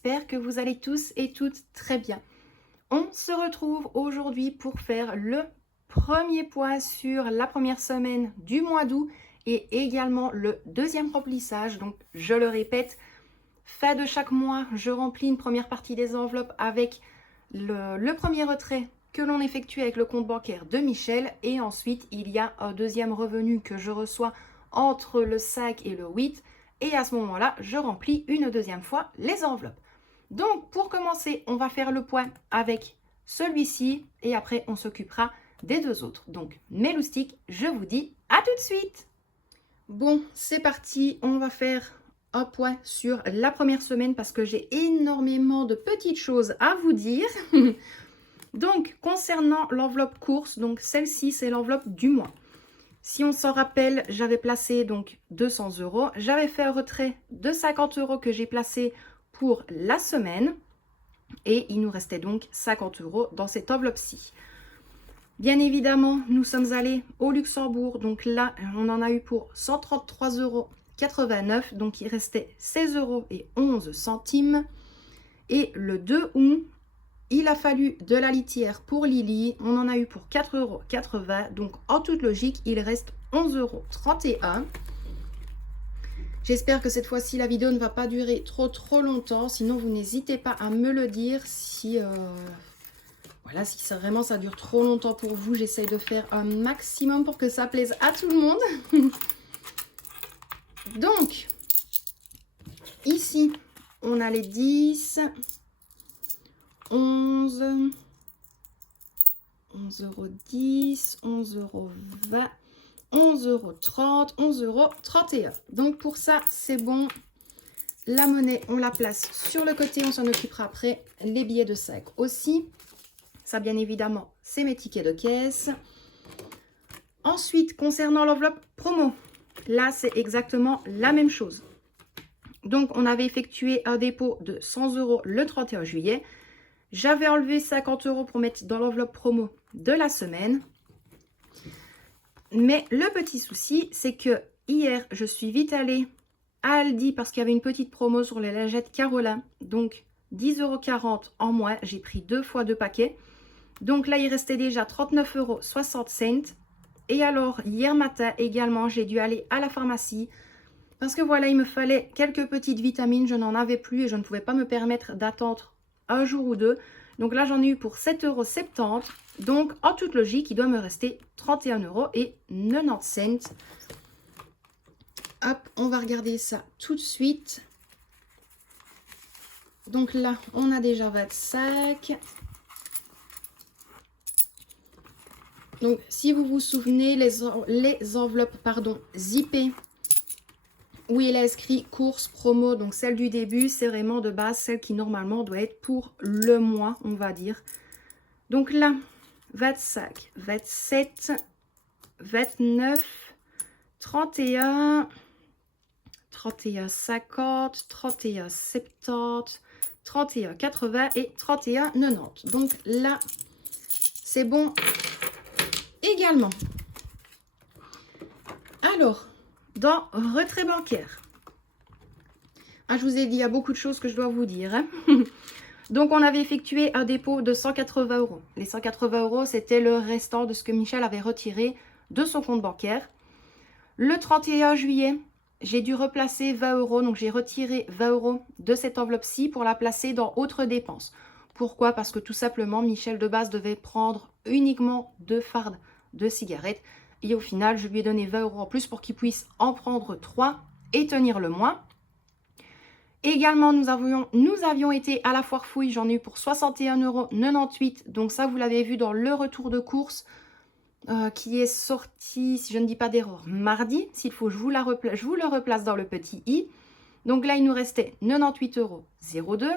j'espère que vous allez tous et toutes très bien. On se retrouve aujourd'hui pour faire le premier point sur la première semaine du mois d'août et également le deuxième remplissage. Donc je le répète, fin de chaque mois, je remplis une première partie des enveloppes avec le premier retrait que l'on effectue avec le compte bancaire de Michel et ensuite il y a un deuxième revenu que je reçois entre le 5 et le 8 et à ce moment-là, je remplis une deuxième fois les enveloppes. Donc pour commencer, on va faire le point avec celui-ci et après on s'occupera des deux autres. Donc mes loustiques, je vous dis à tout de suite. Bon, c'est parti, on va faire un point sur la première semaine parce que j'ai énormément de petites choses à vous dire. Donc, concernant l'enveloppe course, donc celle-ci, c'est l'enveloppe du mois. Si on s'en rappelle, j'avais placé donc 200 €. J'avais fait un retrait de 50 € que j'ai placé pour la semaine. Et il nous restait donc 50 € dans cette enveloppe-ci. Bien évidemment, nous sommes allés au Luxembourg. Donc là, on en a eu pour 133,89 €. Donc il restait 16,11 €. Et le 2 août, il a fallu de la litière pour Lily. On en a eu pour 4,80 €. Donc, en toute logique, il reste 11,31 €. J'espère que cette fois-ci, la vidéo ne va pas durer trop longtemps. Sinon, vous n'hésitez pas à me le dire si, voilà, si ça, vraiment ça dure trop longtemps pour vous. J'essaye de faire un maximum pour que ça plaise à tout le monde. Donc, ici, on a les 10... 11, 11,10 €, 11,20 €, 11,30 €, 11,31 €. Donc pour ça, c'est bon. La monnaie, on la place sur le côté, on s'en occupera après. Les billets de 5 aussi. Ça, bien évidemment, c'est mes tickets de caisse. Ensuite, concernant l'enveloppe promo, là, c'est exactement la même chose. Donc, on avait effectué un dépôt de 100 € le 31 juillet. J'avais enlevé 50 € pour mettre dans l'enveloppe promo de la semaine. Mais le petit souci, c'est que hier, je suis vite allée à Aldi parce qu'il y avait une petite promo sur les lingettes Carolin. Donc, 10,40 € en moins. J'ai pris 2 fois 2 paquets. Donc là, il restait déjà 39,60 €. Et alors, hier matin également, j'ai dû aller à la pharmacie. Parce que voilà, il me fallait quelques petites vitamines. Je n'en avais plus et je ne pouvais pas me permettre d'attendre un jour ou deux. Donc là, j'en ai eu pour 7,70 €. Donc, en toute logique, il doit me rester 31,90 €. Hop, on va regarder ça tout de suite. Donc là, on a déjà 25. Donc, si vous vous souvenez, les enveloppes, pardon, zippées, où il a inscrit course promo, donc celle du début, c'est vraiment de base celle qui normalement doit être pour le mois, on va dire. Donc là, 25, 27, 29, 31, 31,50, 31,70, 31,80 et 31,90. Donc là, c'est bon également. Alors, dans retrait bancaire. Ah, je vous ai dit, il y a beaucoup de choses que je dois vous dire. Hein. Donc, on avait effectué un dépôt de 180 €. Les 180 €, c'était le restant de ce que Michel avait retiré de son compte bancaire. Le 31 juillet, j'ai dû replacer 20 €. Donc, j'ai retiré 20 € de cette enveloppe-ci pour la placer dans autres dépenses. Pourquoi? Parce que tout simplement, Michel de base devait prendre uniquement 2 fardes de cigarettes. Et au final, je lui ai donné 20 € en plus pour qu'il puisse en prendre 3 et tenir le mois. Également, nous avions été à la foire fouille. J'en ai eu pour 61,98 €. Donc ça, vous l'avez vu dans le retour de course qui est sorti, si je ne dis pas d'erreur, mardi. S'il faut, je vous le replace dans le petit i. Donc là, il nous restait 98,02 €.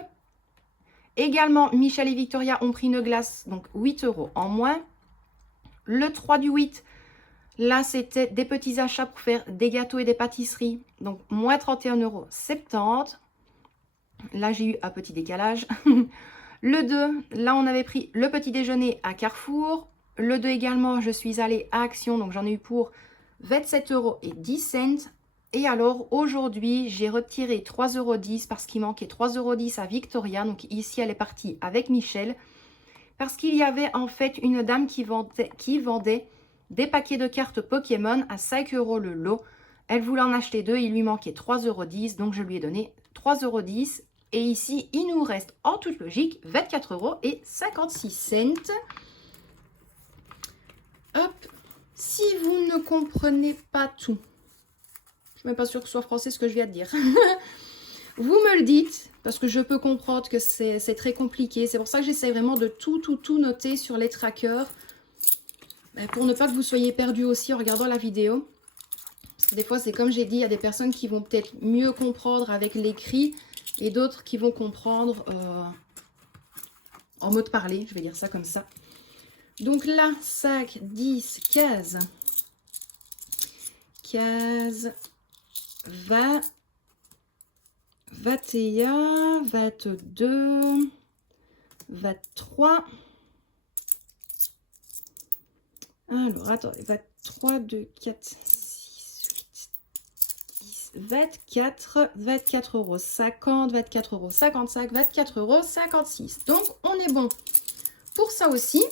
Également, Michel et Victoria ont pris une glace, donc 8 € en moins. Le 3 du 8, là, c'était des petits achats pour faire des gâteaux et des pâtisseries. Donc, moins 31,70 €. Là, j'ai eu un petit décalage. Le 2, là, on avait pris le petit déjeuner à Carrefour. Le 2 également, je suis allée à Action. Donc, j'en ai eu pour 27,10 €. Et alors, aujourd'hui, j'ai retiré 3,10 € parce qu'il manquait 3,10 € à Victoria. Donc ici, elle est partie avec Michel. Parce qu'il y avait en fait une dame qui vendait des paquets de cartes Pokémon à 5 € le lot. Elle voulait en acheter 2, il lui manquait 3,10 €, donc je lui ai donné 3,10 €. Et ici, il nous reste en toute logique 24,56 €. Hop, si vous ne comprenez pas tout, je ne suis même pas sûre que ce soit français ce que je viens de dire. Vous me le dites, parce que je peux comprendre que c'est très compliqué. C'est pour ça que j'essaie vraiment de tout noter sur les trackers. Pour ne pas que vous soyez perdus aussi en regardant la vidéo. Parce que des fois, c'est comme j'ai dit, il y a des personnes qui vont peut-être mieux comprendre avec l'écrit et d'autres qui vont comprendre en mode parler. Je vais dire ça comme ça. Donc là, sac, 10, 15, 20, 21, 22, 23. Alors, attendez, 23, 2, 4, 6, 8, 10, 24, 24,50 €, 24,55 €, 24,56 €. Donc, on est bon pour ça aussi.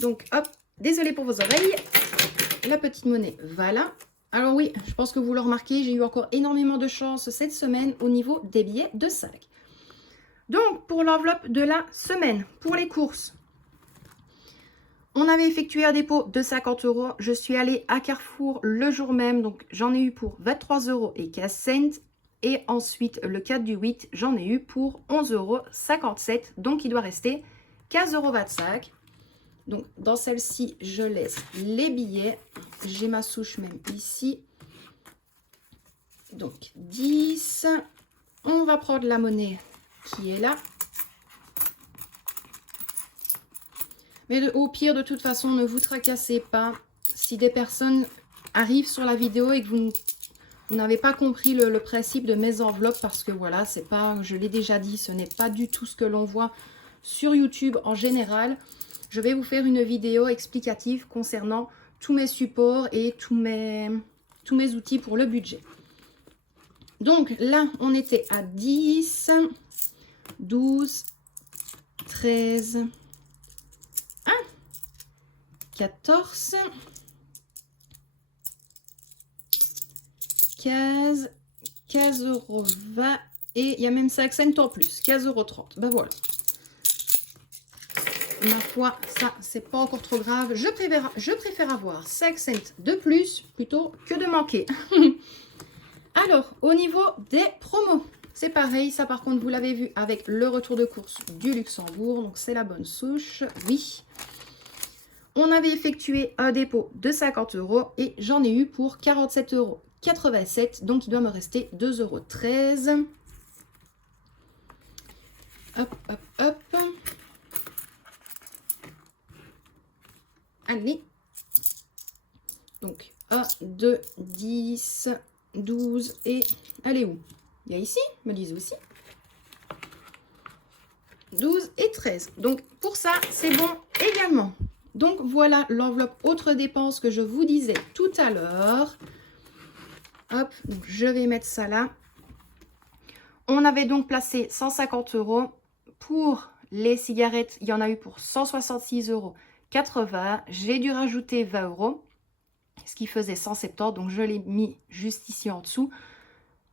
Donc, hop, désolé pour vos oreilles. La petite monnaie, voilà. Alors oui, je pense que vous le remarquez, j'ai eu encore énormément de chance cette semaine au niveau des billets de sac. Donc, pour l'enveloppe de la semaine, pour les courses, on avait effectué un dépôt de 50 €. Je suis allée à Carrefour le jour même, donc j'en ai eu pour 23,15 €. Et ensuite, le 4 du 8, j'en ai eu pour 11,57 €. Donc, il doit rester 15,25 €. Donc, dans celle-ci, je laisse les billets. J'ai ma souche même ici. Donc, 10. On va prendre la monnaie qui est là. Mais au pire, de toute façon, ne vous tracassez pas. Si des personnes arrivent sur la vidéo et que vous n'avez pas compris le principe de mes enveloppes, parce que voilà, c'est pas, je l'ai déjà dit, ce n'est pas du tout ce que l'on voit sur YouTube en général. Je vais vous faire une vidéo explicative concernant tous mes supports et tous mes outils pour le budget. Donc là, on était à 10, 12, 13, 14, 15, 15,20 € et il y a même 5 cents en plus, 15,30 €. Ben voilà. Ma foi, ça, c'est pas encore trop grave. Je préfère avoir 5 cents de plus plutôt que de manquer. Alors, au niveau des promos, c'est pareil. Ça, par contre, vous l'avez vu avec le retour de course du Luxembourg. Donc, c'est la bonne souche. Oui. On avait effectué un dépôt de 50 € et j'en ai eu pour 47,87 €. Donc, il doit me rester 2,13 €. Hop, hop, hop. Allez. Donc, 1, 2, 10, 12 et... Elle est où? Il y a ici, me disent aussi. 12 et 13. Donc, pour ça, c'est bon également. Donc, voilà l'enveloppe autres dépenses que je vous disais tout à l'heure. Hop, donc je vais mettre ça là. On avait donc placé 150 € pour les cigarettes. Il y en a eu pour 166,80 €. J'ai dû rajouter 20 €, ce qui faisait 170. Donc, je l'ai mis juste ici en dessous.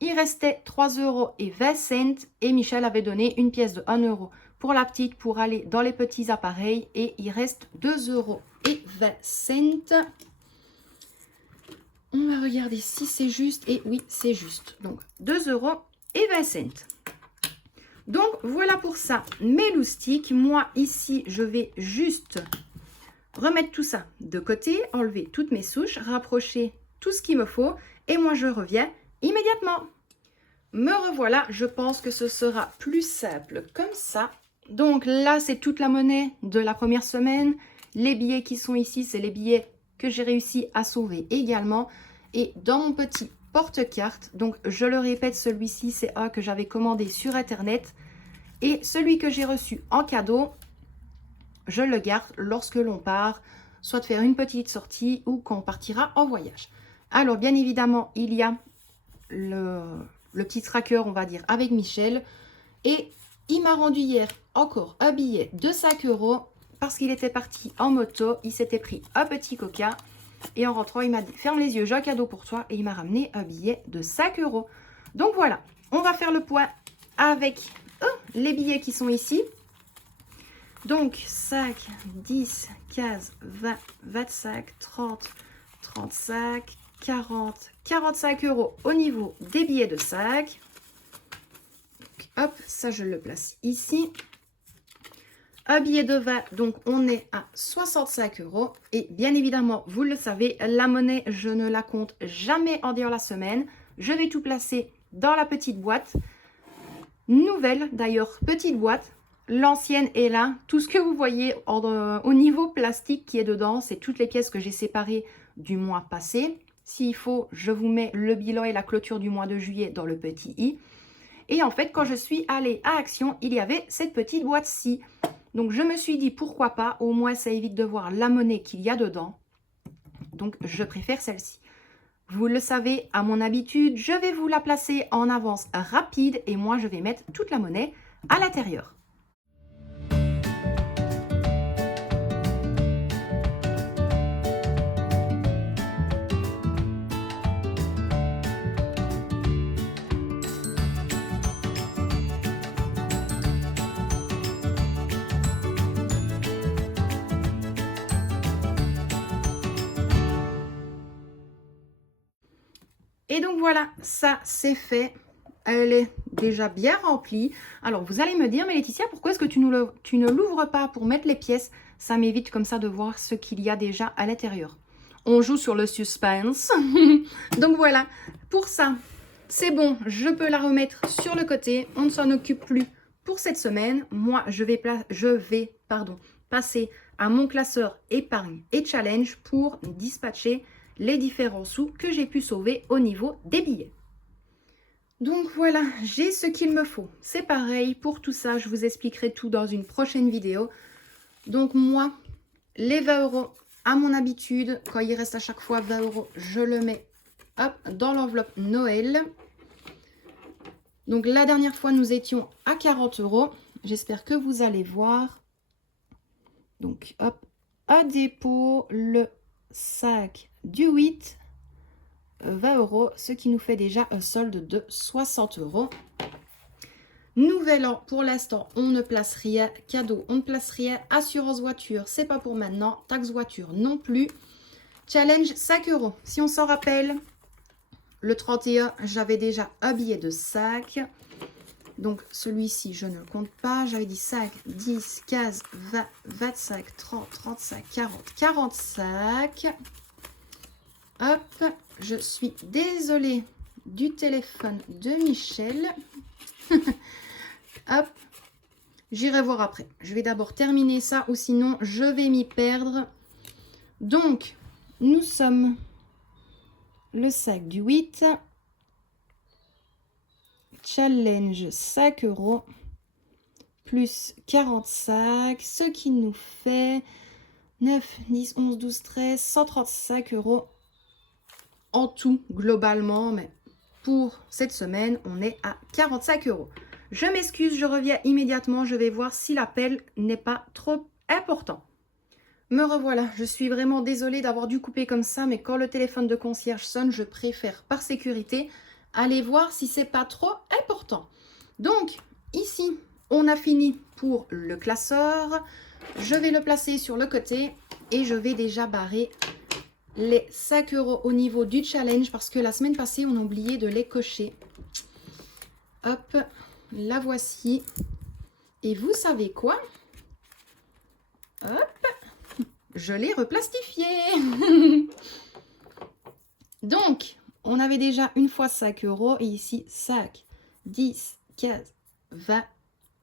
Il restait 3,20 € et Michel avait donné une pièce de 1 € pour la petite pour aller dans les petits appareils. Et il reste 2,20 €. On va regarder si c'est juste. Et oui, c'est juste. Donc, 2,20 €. Donc, voilà pour ça. Mes loustiques. Moi, ici, je vais juste remettre tout ça de côté, enlever toutes mes souches, rapprocher tout ce qu'il me faut. Et moi, je reviens immédiatement. Me revoilà. Je pense que ce sera plus simple comme ça. Donc là, c'est toute la monnaie de la première semaine. Les billets qui sont ici, c'est les billets que j'ai réussi à sauver également. Et dans mon petit porte-carte, donc je le répète, celui-ci, c'est un que j'avais commandé sur Internet. Et celui que j'ai reçu en cadeau, je le garde lorsque l'on part, soit de faire une petite sortie ou quand on partira en voyage. Alors, bien évidemment, il y a le petit tracker, on va dire, avec Michel. Et il m'a rendu hier encore un billet de 5 € parce qu'il était parti en moto. Il s'était pris un petit coca. Et en rentrant, il m'a dit, ferme les yeux, j'ai un cadeau pour toi. Et il m'a ramené un billet de 5 €. Donc voilà, on va faire le point avec les billets qui sont ici. Donc 5, 10, 15, 20, 25, 30, 35, 40, 45 € au niveau des billets de 5. Hop, ça je le place ici. Un billet de 20, donc on est à 65 €. Et bien évidemment, vous le savez, la monnaie, je ne la compte jamais en dehors la semaine. Je vais tout placer dans la petite boîte. Nouvelle d'ailleurs, petite boîte. L'ancienne est là. Tout ce que vous voyez au niveau plastique qui est dedans, c'est toutes les pièces que j'ai séparées du mois passé. S'il faut, je vous mets le bilan et la clôture du mois de juillet dans le petit i. Et en fait, quand je suis allée à Action, il y avait cette petite boîte-ci. Donc, je me suis dit, pourquoi pas, au moins, ça évite de voir la monnaie qu'il y a dedans. Donc, je préfère celle-ci. Vous le savez, à mon habitude, je vais vous la placer en avance rapide et moi, je vais mettre toute la monnaie à l'intérieur. Et donc voilà, ça c'est fait. Elle est déjà bien remplie. Alors vous allez me dire, mais Laetitia, pourquoi est-ce que tu ne l'ouvres pas pour mettre les pièces? Ça m'évite comme ça de voir ce qu'il y a déjà à l'intérieur. On joue sur le suspense. Donc voilà, pour ça, c'est bon, je peux la remettre sur le côté. On ne s'en occupe plus pour cette semaine. Moi, je vais passer à mon classeur épargne et challenge pour dispatcher les différents sous que j'ai pu sauver au niveau des billets. Donc voilà, j'ai ce qu'il me faut. C'est pareil pour tout ça, je vous expliquerai tout dans une prochaine vidéo. Donc moi, les 20 € à mon habitude, quand il reste à chaque fois 20 €, je le mets hop, dans l'enveloppe Noël. Donc la dernière fois, nous étions à 40 €. J'espère que vous allez voir. Donc hop, à dépôt, le sac du 8, 20 €, ce qui nous fait déjà un solde de 60 €. Nouvel an, pour l'instant, on ne place rien. Cadeau, on ne place rien. Assurance voiture, c'est pas pour maintenant. Taxe voiture non plus. Challenge, 5 €. Si on s'en rappelle, le 31, j'avais déjà un billet de 5. Donc, celui-ci, je ne le compte pas. J'avais dit 5, 10, 15, 20, 25, 30, 35, 40, 45. Hop, je suis désolée du téléphone de Michel. Hop, j'irai voir après. Je vais d'abord terminer ça ou sinon je vais m'y perdre. Donc, nous sommes le sac du 8. Challenge 5 € plus 45, ce qui nous fait 9, 10, 11, 12, 13, 135 € en tout globalement, mais pour cette semaine, on est à 45 €. Je m'excuse, je reviens immédiatement, je vais voir si l'appel n'est pas trop important. Me revoilà, je suis vraiment désolée d'avoir dû couper comme ça, mais quand le téléphone de concierge sonne, je préfère par sécurité aller voir si c'est pas trop important. Donc, ici, on a fini pour le classeur. Je vais le placer sur le côté et je vais déjà barrer les 5 € au niveau du challenge parce que la semaine passée, on a oublié de les cocher. Hop, la voici. Et vous savez quoi? Hop, je l'ai replastifié. Donc, on avait déjà une fois 5 € et ici 5, 10, 15, 20,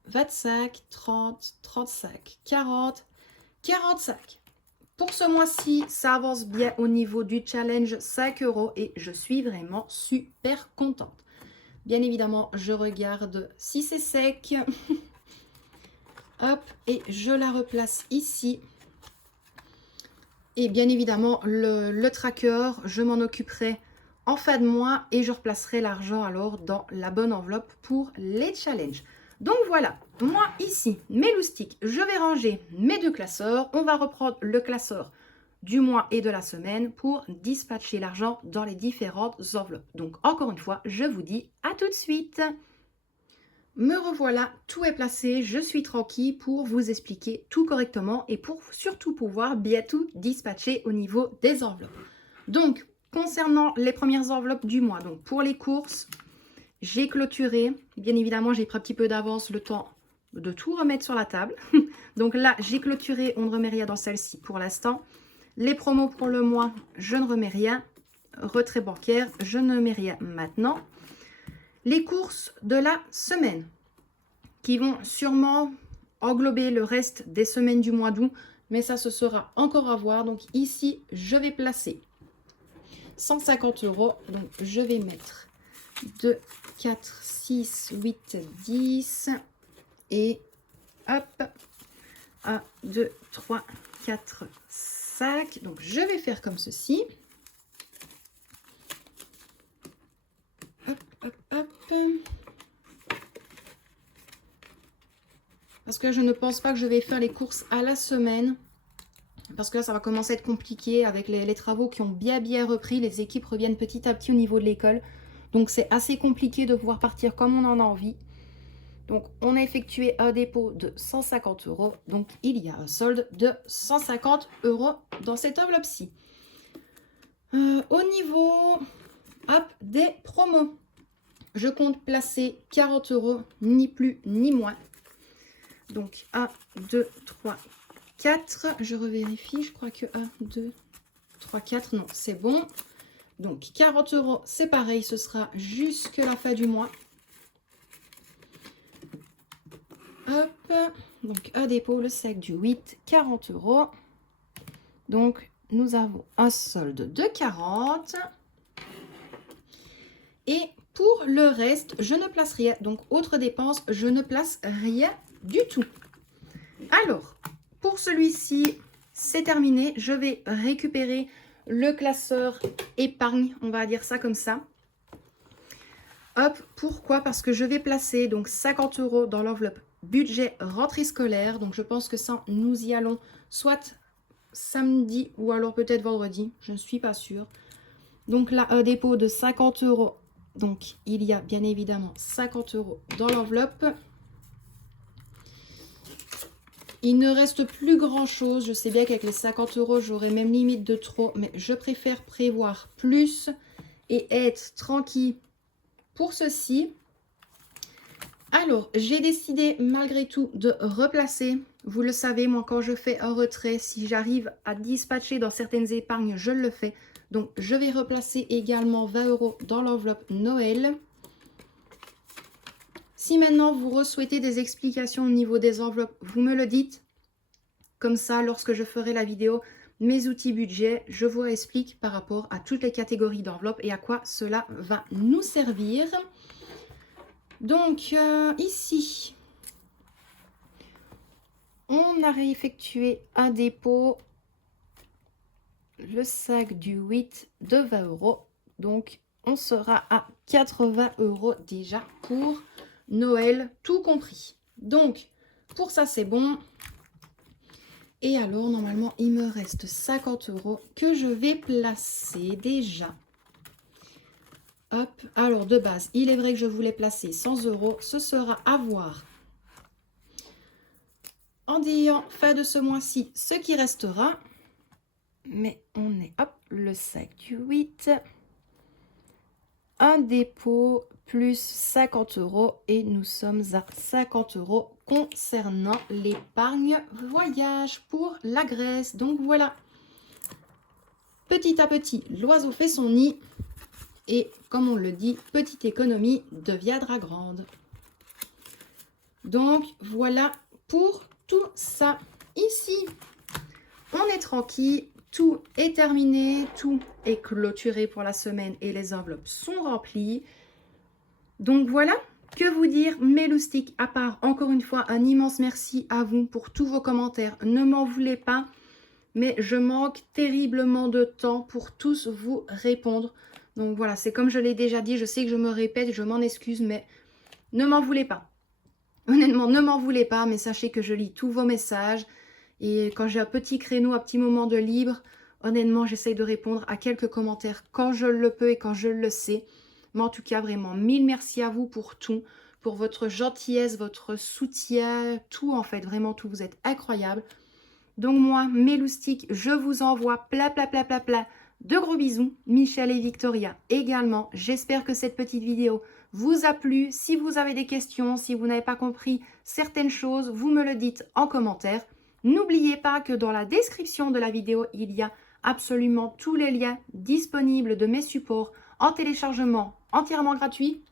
25, 30, 35, 40, 45. Pour ce mois-ci, ça avance bien au niveau du challenge 5 € et je suis vraiment super contente. Bien évidemment, je regarde si c'est sec. Hop, et je la replace ici. Et bien évidemment, le tracker, je m'en occuperai en fin de mois et je replacerai l'argent alors dans la bonne enveloppe pour les challenges. Donc voilà, moi ici, mes loustiques, je vais ranger mes deux classeurs. On va reprendre le classeur du mois et de la semaine pour dispatcher l'argent dans les différentes enveloppes. Donc encore une fois, je vous dis à tout de suite. Me revoilà, tout est placé, je suis tranquille pour vous expliquer tout correctement et pour surtout pouvoir bien tout dispatcher au niveau des enveloppes. Donc, concernant les premières enveloppes du mois, donc pour les courses, j'ai clôturé, bien évidemment j'ai pris un petit peu d'avance le temps de tout remettre sur la table. Donc là, j'ai clôturé, on ne remet rien dans celle-ci pour l'instant. Les promos pour le mois, je ne remets rien. Retrait bancaire, je ne mets rien maintenant. Les courses de la semaine qui vont sûrement englober le reste des semaines du mois d'août, mais ça ce sera encore à voir. Donc ici, je vais placer 150 €. Donc je vais mettre 2, 4, 6, 8, 10 et hop, 1, 2, 3, 4, 5. Donc je vais faire comme ceci. Hop, hop, hop. Parce que je ne pense pas que je vais faire les courses à la semaine. Parce que là, ça va commencer à être compliqué avec les travaux qui ont bien repris. Les équipes reviennent petit à petit au niveau de l'école. Donc, c'est assez compliqué de pouvoir partir comme on en a envie. Donc, on a effectué un dépôt de 150 €. Donc, il y a un solde de 150 € dans cette enveloppe-ci. Au niveau des promos, je compte placer 40 €, ni plus ni moins. Donc 1, 2, 3, 4. Je revérifie, je crois que 1, 2, 3, 4. Non, c'est bon. Donc 40 €, c'est pareil, ce sera jusque la fin du mois. Hop. Donc un dépôt, le sec du 8, 40 €. Donc nous avons un solde de 40. Et pour le reste, je ne place rien. Donc autre dépense, je ne place rien du tout. Alors, pour celui-ci, c'est terminé. Je vais récupérer le classeur épargne, on va dire ça comme ça. Hop, pourquoi? Parce que je vais placer donc 50 € dans l'enveloppe budget rentrée scolaire. Donc je pense que ça, nous y allons soit samedi ou alors peut-être vendredi. Je ne suis pas sûre. Donc là, un dépôt de 50 €. Donc il y a bien évidemment 50 € dans l'enveloppe. Il ne reste plus grand chose. Je sais bien qu'avec les 50 €, j'aurais même limite de trop. Mais je préfère prévoir plus et être tranquille pour ceci. Alors, j'ai décidé malgré tout de replacer. Vous le savez, moi, quand je fais un retrait, si j'arrive à dispatcher dans certaines épargnes, je le fais. Donc, je vais replacer également 20 € dans l'enveloppe Noël. Si maintenant vous souhaitez des explications au niveau des enveloppes, vous me le dites. Comme ça, lorsque je ferai la vidéo, mes outils budget, je vous explique par rapport à toutes les catégories d'enveloppes et à quoi cela va nous servir. Donc, ici, on a réeffectué un dépôt, le sac du 8 de 20 €. Donc, on sera à 80 € déjà pour Noël, tout compris. Donc, pour ça, c'est bon. Et alors, normalement, il me reste 50 € que je vais placer déjà. Hop, alors de base, il est vrai que je voulais placer 100 €. Ce sera à voir en disant fin de ce mois-ci ce qui restera. Mais on est, hop, le sac du 8. Un dépôt plus 50 € et nous sommes à 50 € concernant l'épargne voyage pour la Grèce. Donc voilà, petit à petit, l'oiseau fait son nid et comme on le dit, petite économie deviendra grande. Donc voilà pour tout ça. Ici, on est tranquille. Tout est terminé, tout est clôturé pour la semaine et les enveloppes sont remplies. Donc voilà, que vous dire mes loustiques, à part encore une fois un immense merci à vous pour tous vos commentaires. Ne m'en voulez pas, mais je manque terriblement de temps pour tous vous répondre. Donc voilà, c'est comme je l'ai déjà dit, je sais que je me répète, je m'en excuse, mais ne m'en voulez pas. Honnêtement, ne m'en voulez pas, mais sachez que je lis tous vos messages. Et quand j'ai un petit créneau, un petit moment de libre, honnêtement, j'essaye de répondre à quelques commentaires quand je le peux et quand je le sais. Mais en tout cas, vraiment, mille merci à vous pour tout, pour votre gentillesse, votre soutien, tout en fait, vraiment tout, vous êtes incroyables. Donc moi, mes loustiques, je vous envoie plein de gros bisous. Michel et Victoria également. J'espère que cette petite vidéo vous a plu. Si vous avez des questions, si vous n'avez pas compris certaines choses, vous me le dites en commentaire. N'oubliez pas que dans la description de la vidéo, il y a absolument tous les liens disponibles de mes supports en téléchargement entièrement gratuit.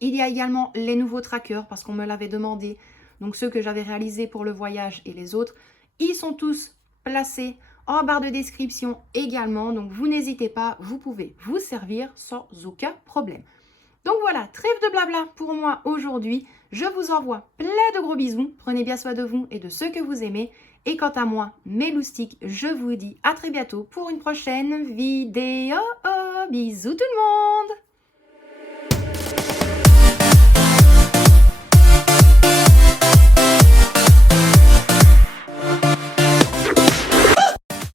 Il y a également les nouveaux trackers parce qu'on me l'avait demandé. Donc ceux que j'avais réalisés pour le voyage et les autres, ils sont tous placés en barre de description également. Donc vous n'hésitez pas, vous pouvez vous servir sans aucun problème. Donc voilà, trêve de blabla pour moi aujourd'hui. Je vous envoie plein de gros bisous. Prenez bien soin de vous et de ceux que vous aimez. Et quant à moi, mes loustiques, je vous dis à très bientôt pour une prochaine vidéo. Bisous tout le monde!